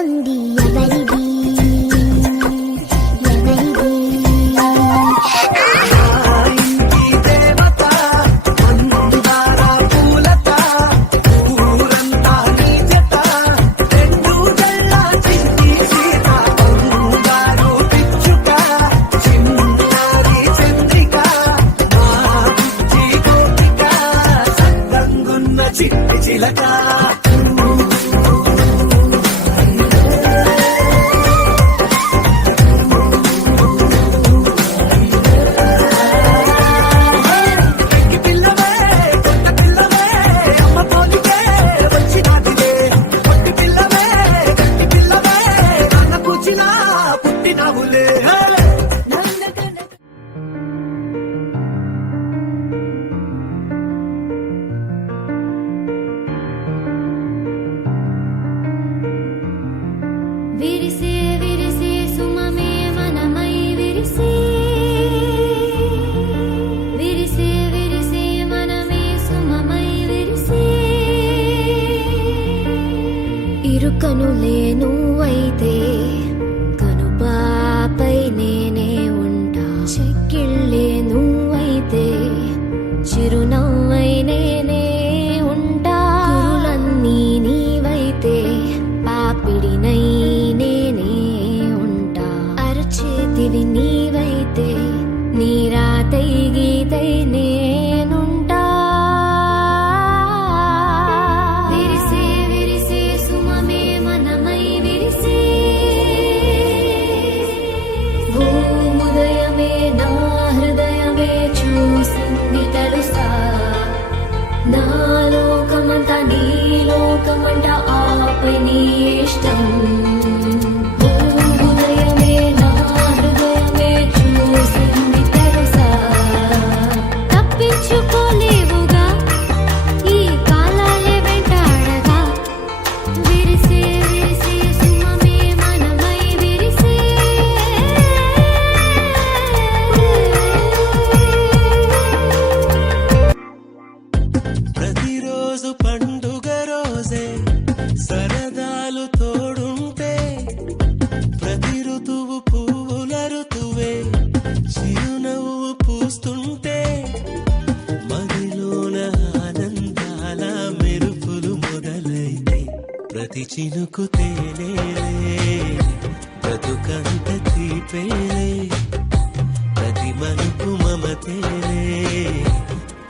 వస్తోంది ఎవరిది ఎవరిది చిలక విరిసే విరిసే సుమమే మనమై విరిసే విరిసే విరిసే మనమే సుమమై విరిసే ఇరుకనులే నువ్వైతే కనుపాపై నేనే ఉంటా చెక్కిళ్ళే నువ్వైతే చిరునవ్వై నేనే ఉంటా కురులన్నీ నీవైతే పాపిడినై చేతివి నీవైతే నీరాతై గీతై నేనుంటా విరిసే విరిసే సుమమే మనమై విరిసే భూముదయమే నా హృదయమే చూసింది తెలుసా నా లోకమంట నీ లోకమంట ఆపై నీ ఇష్టం ప్రతిరోజు పండుగ రోజే సరదాలు తోడుంటే ప్రతి ఋతువు పువ్వుల ఋతువే చిరునవ్వు పూస్తుంటే మదిలోన ఆనందాల మెరుపులు మొదలైతే ప్రతి చినుకు తేనేలే బ్రతుకంత తీపేలే ప్రతి మలుపు మమతేలే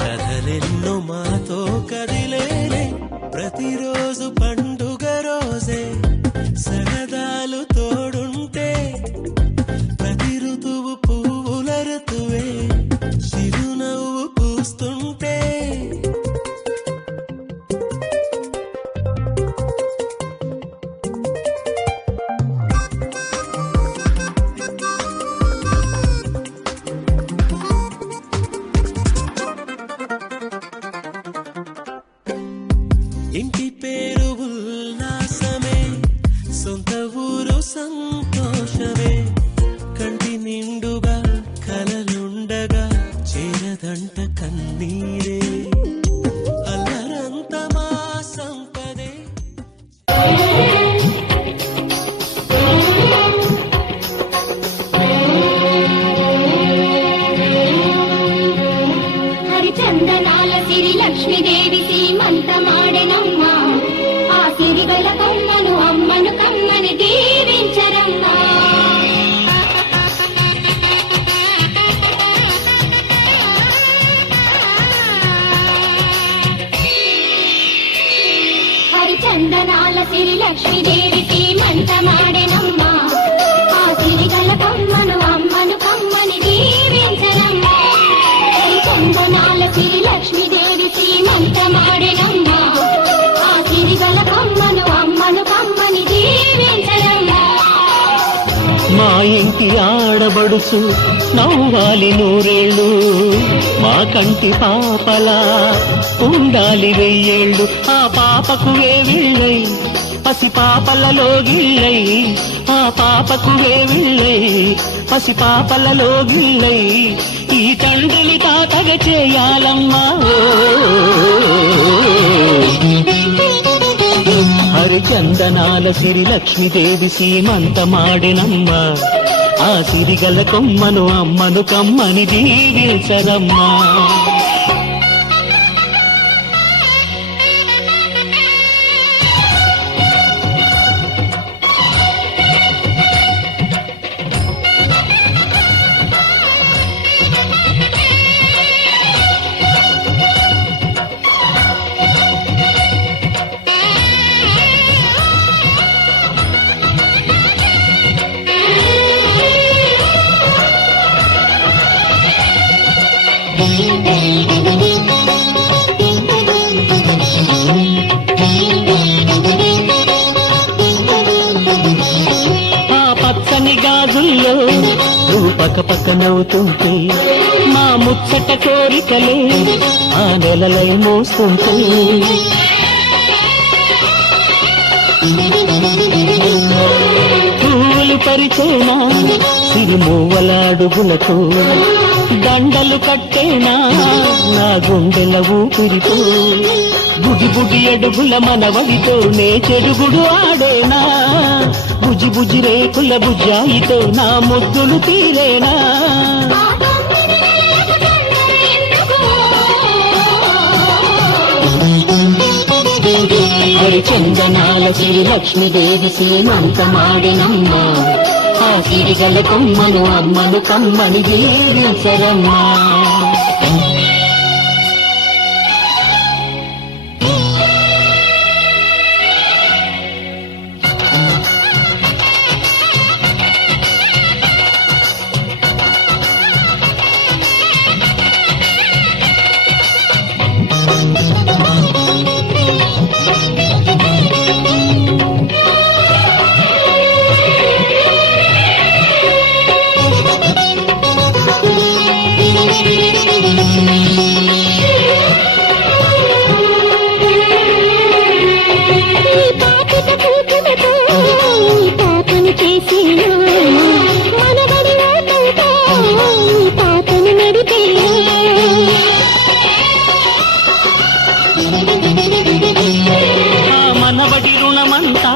కథలెన్నో మాతో కదిలేలే ప్రతిరోజు పండుగ రోజే సరదాలు తోడుంటే ప్రతి ఋతువు పువ్వుల ఋతువే చిరునవ్వు పూస్తుంటే ఇంటి పేరు ఉల్లాసమే సొంత ఊరు సంతోషమే కంటి నిండుగా కలలుండగా చేరదంట కన్నీరే అల్లరంత మా సంపదే హరిచందనాల సిరి లక్ష్మీదేవి సీమంతమాడెనమ్మా ఆ సిరిగల కొమ్మను అమ్మను కమ్మని దీవించరమ్మా హరిచందనాల సిరి లక్ష్మీదేవి సీమంతమాడెనమ్మా ఆ సిరిగల కొమ్మను అమ్మను కమ్మని దీవించరమ్మా హరిచందనాల సిరి లక్ష్మీదేవి సీమంతమాడెనమ్మా ఆ సిరిగల కొమ్మను అమ్మను కమ్మని దీవించరమ్మా మా ఇంటి ఆడబడుచు నవ్వాలి నూరేళ్ళు మా కంటి పాపలా ఉండాలి వెయ్యేళ్ళు ఆ పాపకు వేవిళ్ళై పసి పాపలలో గిళ్ళై ఆ పాపకు వేవిళ్ళై పసి పాపలలో గిళ్ళై ఈ తండ్రిని తాతగ చేయాలమ్మా హరిచందనాల సిరి లక్ష్మీదేవి సీమంతమాడినమ్మ ఆ సిరిగల కొమ్మను అమ్మను కమ్మని దీవించరమ్మా. ఆ పచ్చని గాజుల్లో నువ్వు పక్క నవ్వుతుంటే మా ముచ్చట కోరికలే ఆ నెలలై మోస్తుంటే పూలు పరిచేనా సిరిమూవలాడుగులకు దండలు కట్టేనా నా గుండెల ఊపిరితో బుడి బుడి అడుగుల మనవడితో నే చెడుగుడు ఆడేనా బుజి బుజి రేకుల బుజ్జాయితో నా ముద్దులు తీరేనా. హరిచందనాల సిరి లక్ష్మీదేవి సీమంతమాడినమ్మ ఆ సిరిగల కొమ్మను అమ్మను కమ్మని దీవించరమ్మా. మనవడి రుణమంతా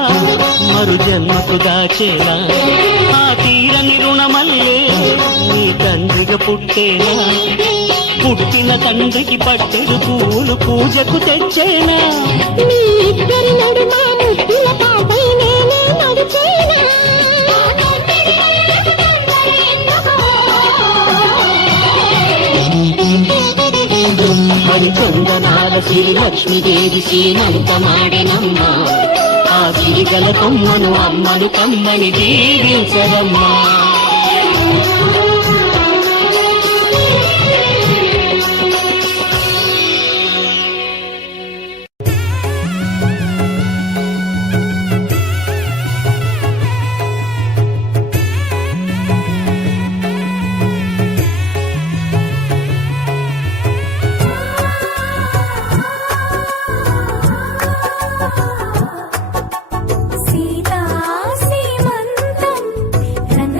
మరు జన్మకు దాచేలా ఆ తీరని రుణమల్లే నీ తండ్రిగా పుట్టేనా పుట్టిన తండ్రికి పట్టెడు పూలు పూజకు తెచ్చేనా మీ ఇద్దరి నడుమ ముద్దుల పాపై నేనే నడిచేనా. హరిచందనాల సిరి లక్ష్మీదేవి సీమంతమాడినమ్మ ఆ సిరిగల కొమ్మను అమ్మను కమ్మని దీవించరమ్మా. సీతా సీమంతం రంగ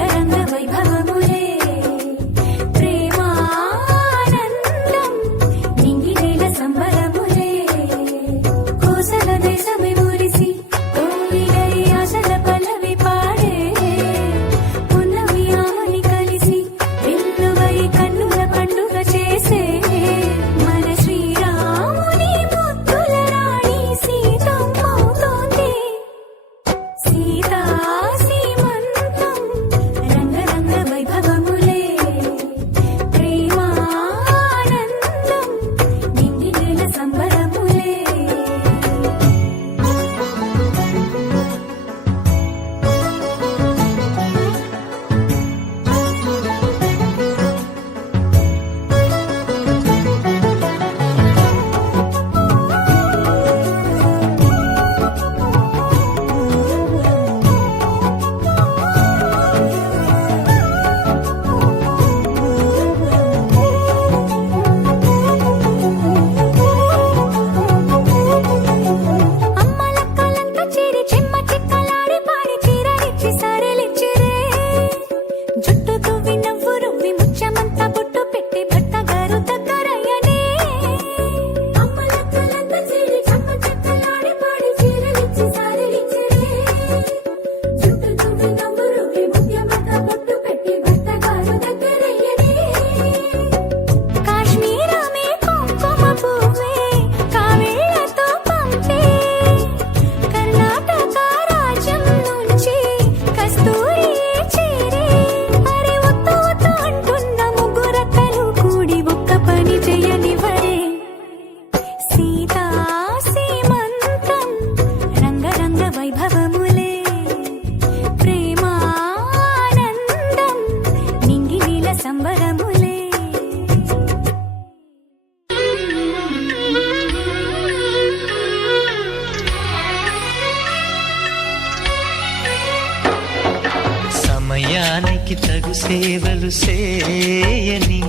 సేవలు సేయని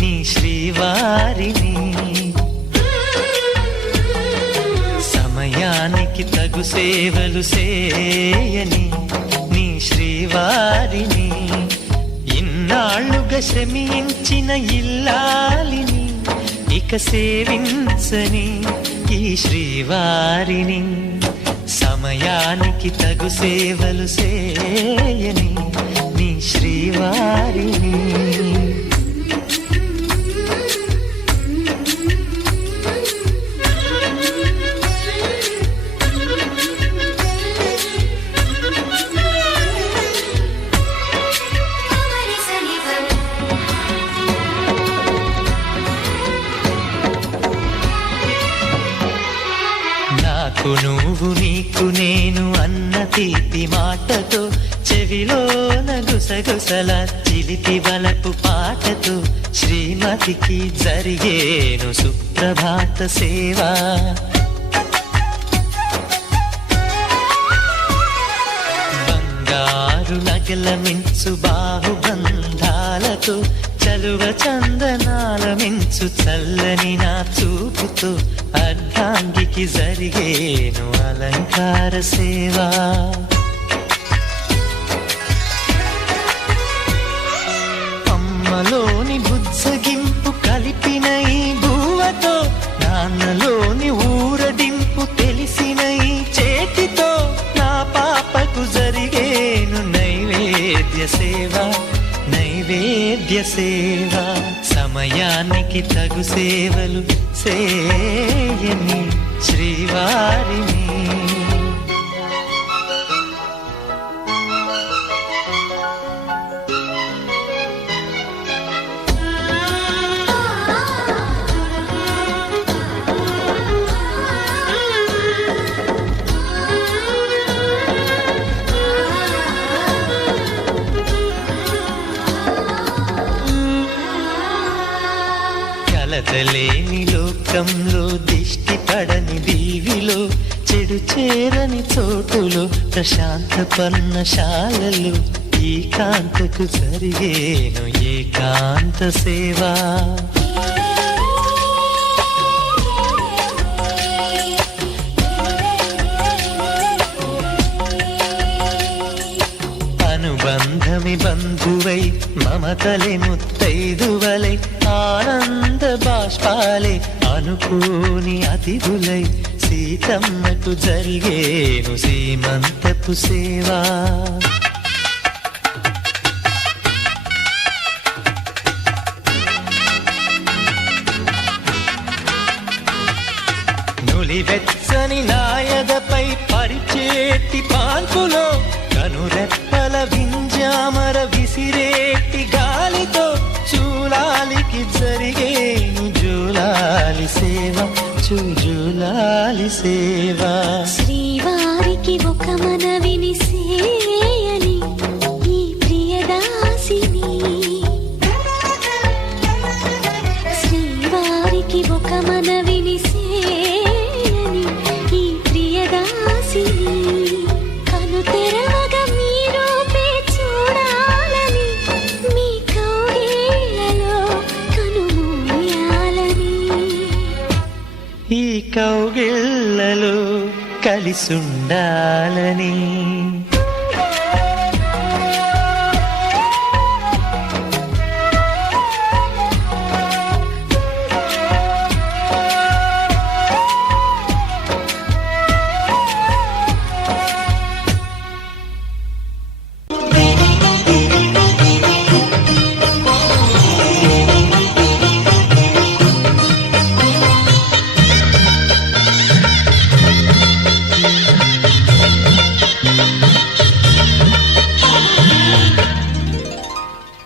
నీ శ్రీవారిని, సమయానికి తగు సేవలు సేయని నీ శ్రీవారిని, ఇన్నాళ్ళుగా శ్రమించిన ఇల్లాలిని ఇక సేవించని ఈ శ్రీవారిని, సమయానికి తగు సేవలు సేయని నీ శ్రీవారిని. నాకు నువ్వు నీకు నేను అన్న తీపి మాటతో, చెవిలోన గుసగుసల చిలిపి వలపు పాటతో, శ్రీమతికి జరిగేను సుప్రభాత సేవ. బంగారు నగల మించు బాహుబంధాలతో, చలువ చందనాల మించు చల్లని నా చూపుతో, అర్ధాంగికి జరిగేను అలంకార సేవ. అమ్మలోని బుజ్జగింపు కలిపిన ఈ బువ్వతో, నాన్నలోని ఊరడింపు తెలిసిన ఈ చేతితో, నా పాపకు జరిగేను నైవేద్య సేవ, నైవేద్య సేవ. సమయానికి తగు సేవలు సేయని శ్రీవారిని. కలతలేని లోకంలో, దిష్టి పడని దీవిలో, చెడు చేరని చోటులో, ప్రశాంత పర్ణశాలలో, ఈ కాంతకు జరిగేను ఏకాంత సేవ. అనుబంధమి బంధువై, మమతలే ముత్తైదువలై, ఆనంద బాష్పాలే అనుకోని అతిథులై, సీతమ్మకు జరిగేను సీమంతపు సేవ. నులివెచ్చని నాయదపై పరిచేటి పాన్పులో, కనురెప్పల వింజామర విసిరేటి గాలితో, చూలాలికి జరిగేను జూలాలి సేవ, జూలాలి సేవ. శ్రీవారికి ఒక మనవిని సేయని ఈ ప్రియదాసిని, శ్రీవారికి ఒక మనవిని సేయని ఈ ప్రియదాసిని, కను తెరవగా మీ రూపే చూడాలని, మీ కౌగిళ్ళలో కనుమూయాలని, ఈ కౌగిళ్ళలో కలిసుండాలని.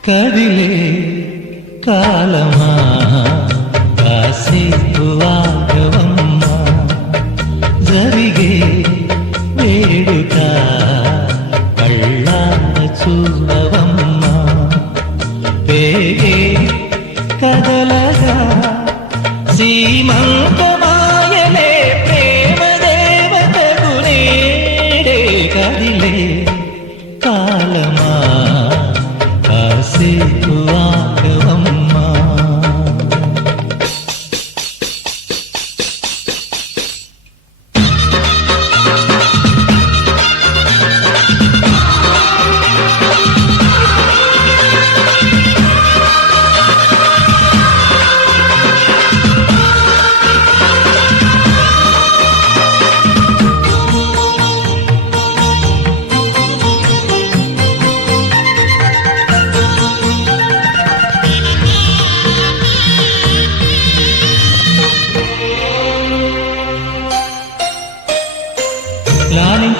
కదిలే కాలమా కాసేపు ఆగవమ్మా, జరిగే వేడుక కళ్ళార చూడవమ్మా, పేగే కదలగా సీమంతమాయలే ప్రేమ దేవతకు నేడే. కదిలే కాలమా కాసేపు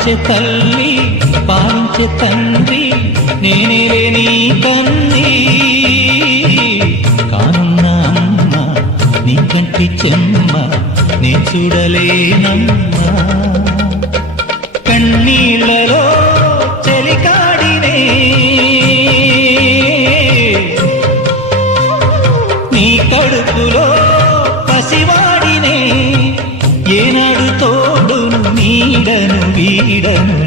లాలించే తల్లి పాలించే తండ్రి నేనే నీ కన్ని కానున్న అమ్మ నీ కంటి చెమ్మ నే చూడలేనమ్మా కన్నీళ్ళలో చెలికాడినే నీ కడుపులో పసివాడినే ఏనాడు తోడును నీడను వీడను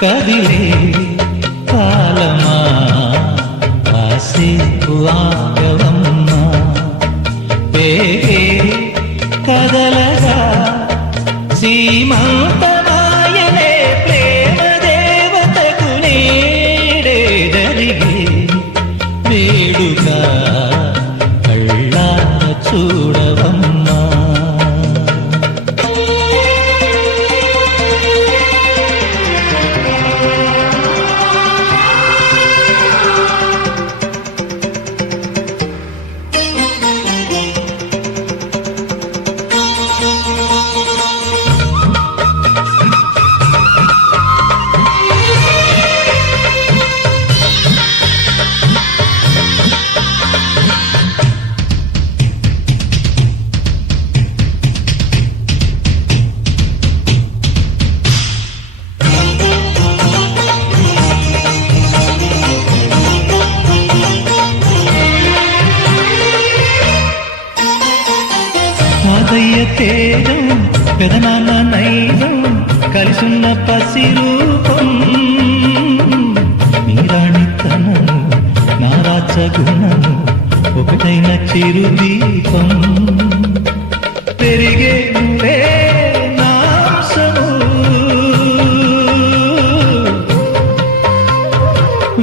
కదిలే కాలమా కాసేపు ఆగవమ్మా పేగే కదలగా సీమంతమాయనే ప్రేమ దేవతకు నేడే జరిగే వేడుక కళ్ళార చూడవమ్మా తాతయ్య తేజం పెదనాన్న నైజం కలిసున్న పసిరూపం నీరాణితనము నారాచగుణము ఒకటైన చిరుదీపం పెరిగేనులే నాశము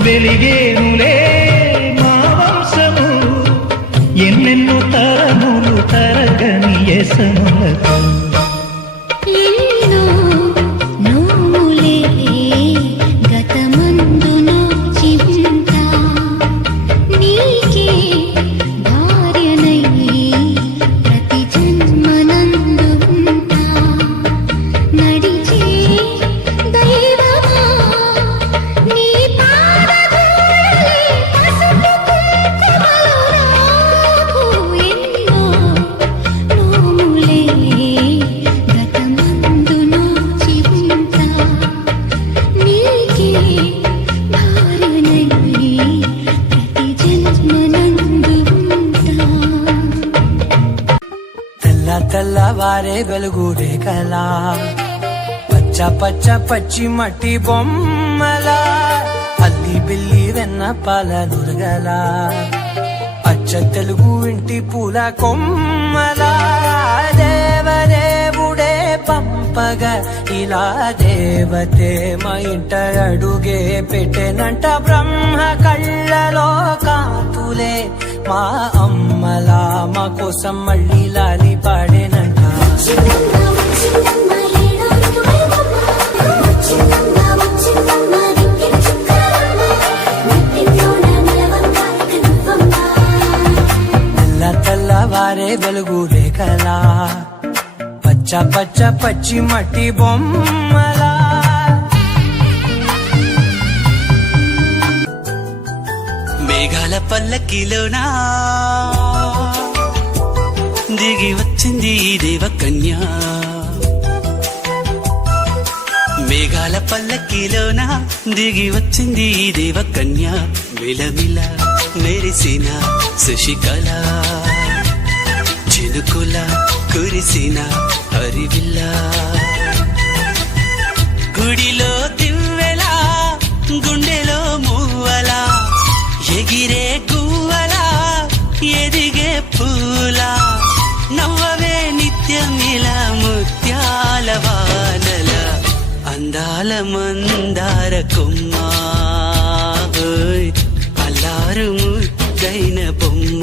వెలిగేనులే మా వంశము ఎన్నెన్నో తరములు తరగని యసములకు ఎన్నో నోములే గతమందునో చింత నీకే భార్యనై ప్రతి జన్మనందు ఉంటా నడిచే దైవమా నీ పాదధూళి పసుపు కుంకుమలు రాకు ఎన్నో నోములే గతమందునో చింత నీకే భార్యనై ప్రతి జన్మనందు ఉంటా తెల్ల తెల్లవారే వెలుగు రేఖలా పచ్చ పచ్చ పచ్చి మట్టి బొమ్మలా అల్లి బిల్లి వెన్న పాల నురగలా అచ్చ తెలుగు ఇంటి పూల కొమ్మలా దేవదేవుడే పంపగా ఇలా దేవతే మా ఇంట అడుగే పెట్టెనంట బ్రహ్మ కళ్ళలో కాతులే మా అమ్మలా మా కోసం మళ్ళీ లాలి పాడేనంట చిన్నమ్మ చిన్నమ్మ ఏడాది వైవమ్మ చిన్నమ్మ చిన్నమ్మ దిక్కి చుక్కలమ్మ నెట్టిలోన నిలవంక నువ్వమ్మ తెల్ల తెల్లవారే వెలుగు రేఖలా పచ్చ పచ్చ పచ్చి మట్టి బొమ్మలా మేఘాల పల్లకిలోనా దిగి వచ్చింది ఈ దేవకన్య మేఘాల పల్లకిలోన దిగి వచ్చింది ఈ దేవకన్య మిలమిల మెరిసిన శశికళ చినుకుల కురిసిన హరివిల్ల గుడిలో దివ్వెలా గుండెలో మువ్వలా ఎగిరే గువ్వలా ఎదిగే పూలా నవ్వవే నిత్యం ఇలా ముత్యాల వానల అందాల మందార కొమ్మ ఓయ్ అల్లారు ముద్దైన బొమ్మ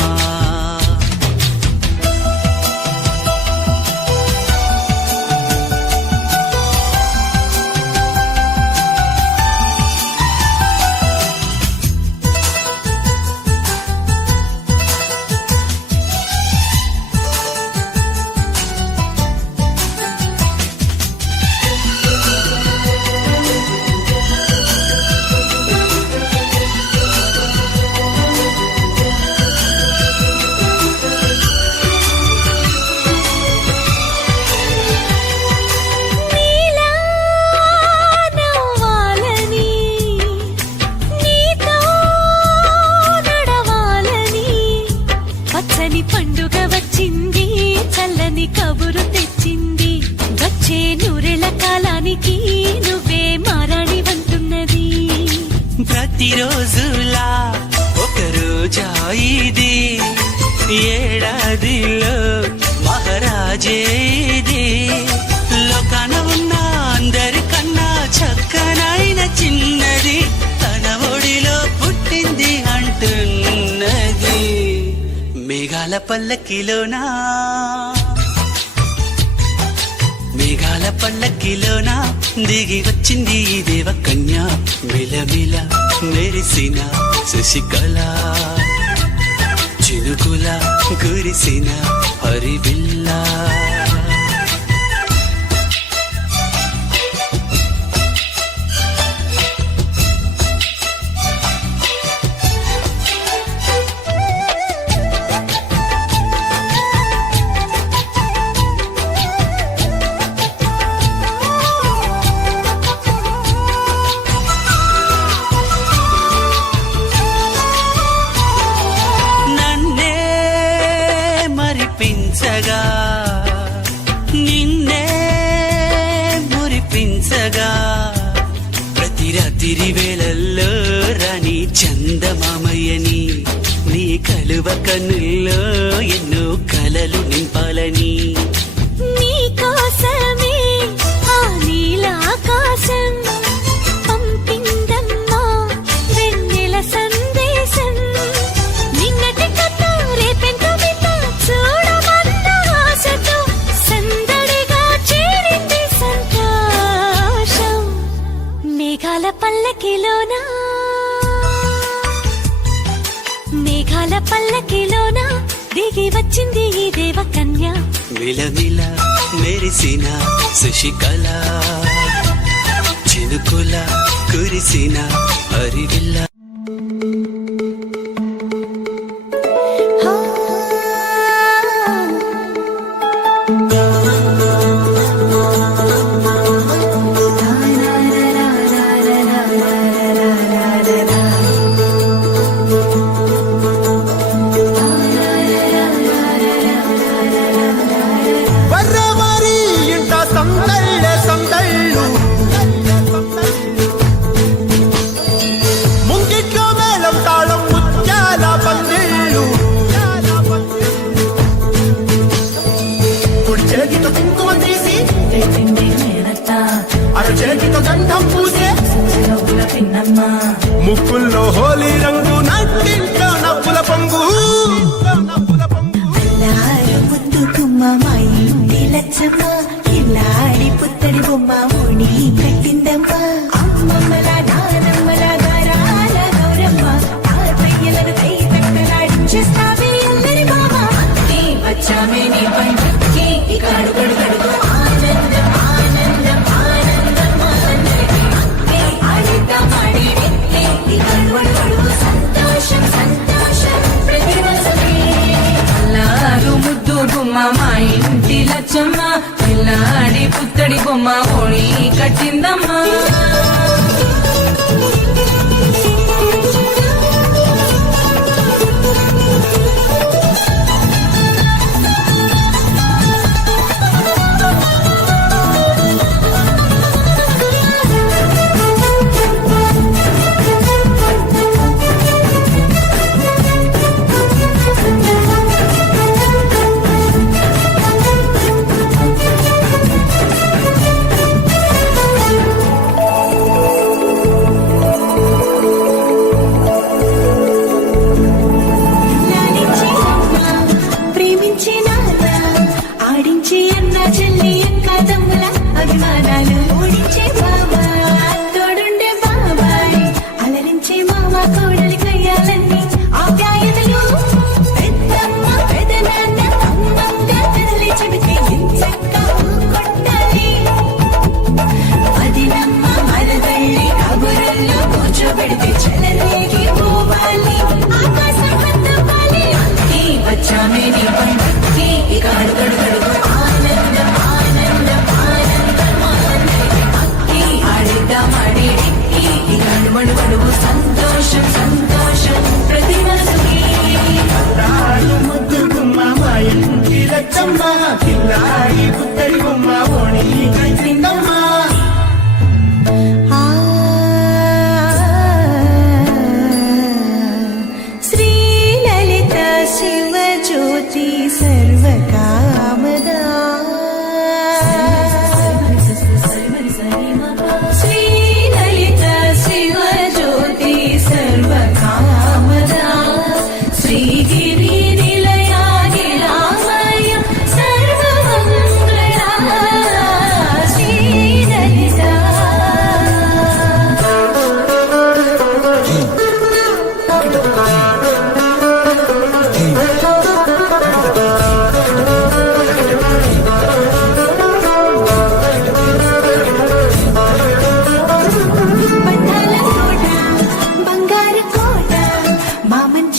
మేఘాల పల్లకిలోనా మేఘాల పల్లకిలోనా దిగి వచ్చింది ఈ దేవ కన్య మిలమిల మెరిసిన శశికళ చినుకుల కురిసిన హరివిల్లా మరిపించగా నిన్నే మురిపించగా ప్రతి రాత్రి వేళల్లో రాణి చందమామయ్యని నీ కలువ కన్నుల్లో ఎన్నో కలలు నింపాలని నీ కోసమే ఆ నీలాకాశం పంపిందమ్మా వెన్నెల సందేశం నిన్నటి కథ రేపెంత వింత చూడమన్న ఆశతో సందడిగా చేరింది సంతోషం మేఘాల పల్లకిలోనా మేఘాల పల్లకిలోనా దిగి వచ్చింది ఈ దేవ కన్య మిలమిల మెరిసిన శశికళ చినుకుల కురిసిన హరివిల్లా వర్రవారి ఇంట సందళ్ళే సందళ్ళు ముంగిట్లో మేళం తాళం ముత్యాల పందిళ్ళు కుడి చేతితో కుంకుమ తీసి అర చేతితో గంధం పూసే ముక్కుల్లో హోలీ రంగు నట్టింట్లో నవ్వుల పొంగు ముద్దు గుమ్మ మా ఇంటి లచ్చమ్మ కిల్లాడి పుత్తడి బొమ్మ ముడి కట్టిందమ్మ అమ్మమ్మల నానమ్మల గారాల గౌరమ్మ తాతయ్యలను కై తక్కలాడించేస్తావే ఎల్లరి మామ అత్తే వచ్చామే నీ పండుక్కి ఇక అడుగడు గడుగు ఆనందం ఆనందం ఆనందం అందరికీ అత్తే ఆడిద్దాం ఆడి వెత్తే ఇక అడుగడు గడుగు సంతోషం సంతోషం ప్రతి రోజుకి అల్లారు ముద్దు గుమ్మ మా ఇంటి లచ్చమ్మ పిల్లాడి పుత్తడి బొమ్మ ఓడి కట్టిందమ్మా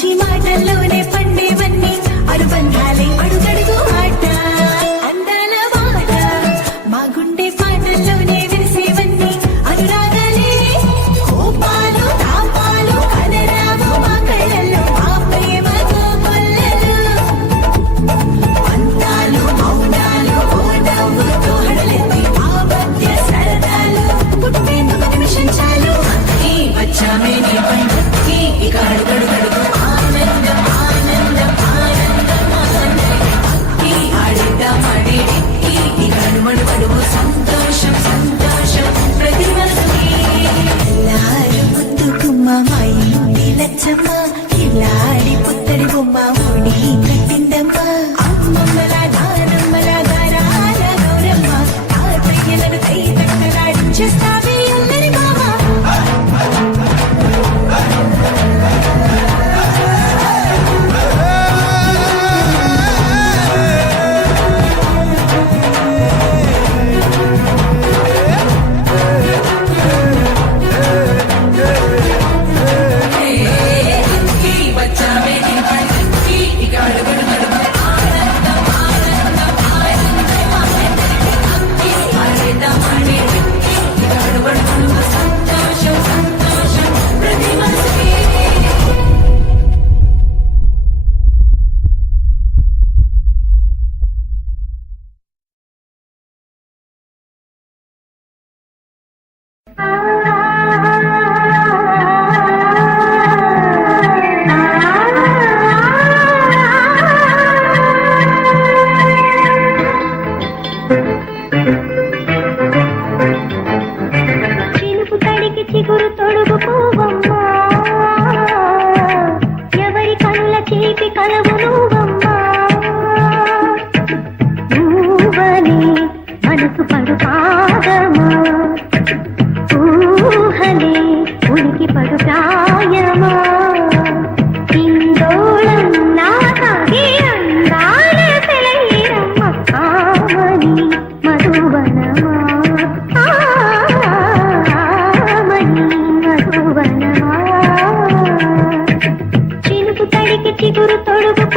మంచి మాటల్లోనే పండేవన్నీ అనుబంధాలే అడుగడుగు ఆట అందాల మాట మా గుండె పాటల్లోనే విరిసేవన్నీ అనురాగాలే కోపాలు తాపాలు కనరావు మా కళ్ళల్లో మా ప్రేమతో కొల్లలు అందాలు మౌనాలు ఓ నవ్వుతో హడలెత్తి మా మధ్య సరదాలు పుట్టేందుకు నిమిషం చాలు ఈ వచ్చామే నీ పండుగకి ఇక అడుగడుగడుగు ఆనందం ఆనందం ఆనందం ఈ ఆడిద్దామాడి ఇక అడుమడుగడుగు సంతోషం సంతోషం ప్రతి మనసుకి ఎల్లారు ముద్దు గుమ్మ మా ఇంటి లచ్చమ్మ ఇల్లాడి పుత్తడి బొమ్మ ముడి కట్టిందమ్మ అమ్మమ్మల నానమ్మల గారాల గౌరమ్మ తాతయ్యలను కై కట్టలాడించేస్తావే అందరి మామ వచ్చామే నీ పండుగకి ఇక అడుగడుగడుగు ఆనందం ఆనందం ఆడిద్దామాడి ఇక అడుగడుగడుగు సంతోషం సంతోషం ప్రతి మనసుకి చినుకు తడికి చిగురు తొడుగు పోవమ్మా ఎవరి కళ్ళ చేతి కలవు నువ్వమ్మా నువ్వని మనసు పడు పాదమా ఊహలే ఉనికి పడు ప్రాయమా ఇందోళం నా సాగే అందాల సెలయేరమ్మ ఆమని మధువనమా ఆమని మధువనమా చినుకు తడికి చిగురు తొడుగు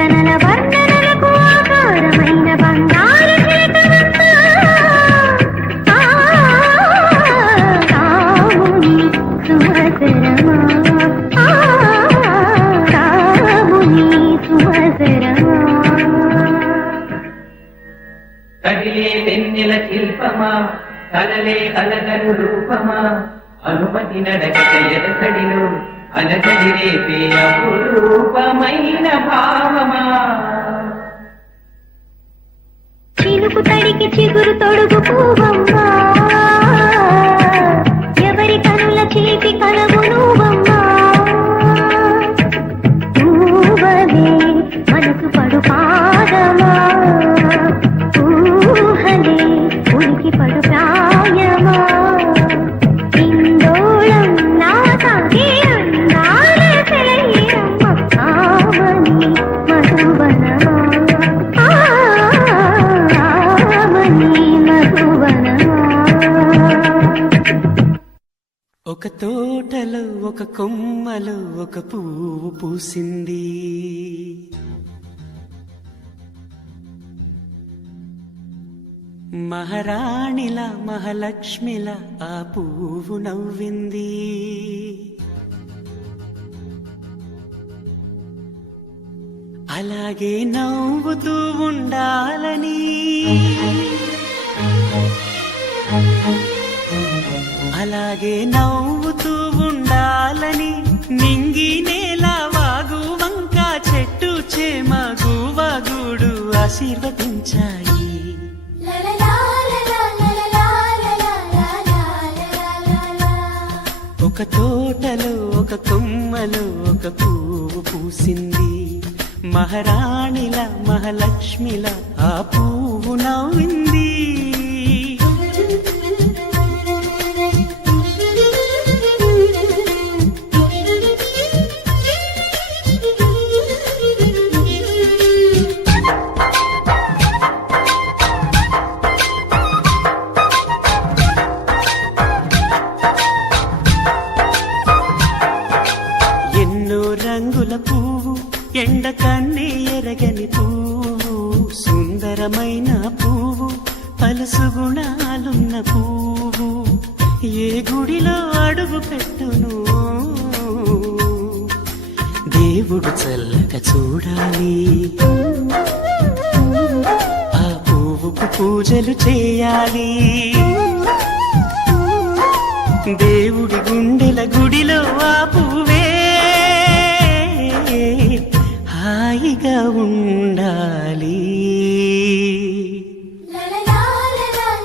నటనల వర్ణనలకు ఆకారమైన బంగారు చిలకలంతా రాముని సుమధురమా రాముని సుమధురమా కదిలే వెన్నెల శిల్పమా కలలే కలగను రూపమా అనుమతి నడకట ఎదసడిలో అలజడి రేపే అపురూపమైన భావమా చినుకు తడికి చిగురు తొడుగు పూవమ్మా ఎవరి కనుల చిలిపి కలవు నువ్వమ్మా పూవలే మనసు పడు పాదమా ఊహలే ఉనికి పడు ప్రాయమా ఇందోళం నా సాగే అందాల తెలయ్యమ్మ ఆమని మధువనమా ఆమని మధువనమా ఒక తోటలో ఒక కొమ్మలో ఒక పువ్వు పూసింది మహారాణిలా మహాలక్ష్మిలా ఆ పువ్వు నవ్వింది అలాగే నవ్వుతూ ఉండాలని అలాగే నవ్వుతూ ఉండాలని నింగి నేల వాగు వంక చెట్టు చేమ గువగూడు ఆశీర్వదించాయి ఒక తోటలో ఒక కొమ్మలో ఒక పువ్వు పూసింది మహారాణిల మహాలక్ష్మిల ఆ పువ్వు నవ్వింది రంగుల పువ్వు ఎండ కన్నే ఎరగని పువ్వు సుందరమైన పువ్వు పలుసు గుణాలున్న పువ్వు ఏ గుడిలో అడుగు పెట్టును దేవుడు చల్లగా చూడాలి ఆ పువ్వుకు పూజలు చేయాలి దేవుడి గుండెల గుడిలో ఆ పువ్వే హాయిగా ఉండాలి.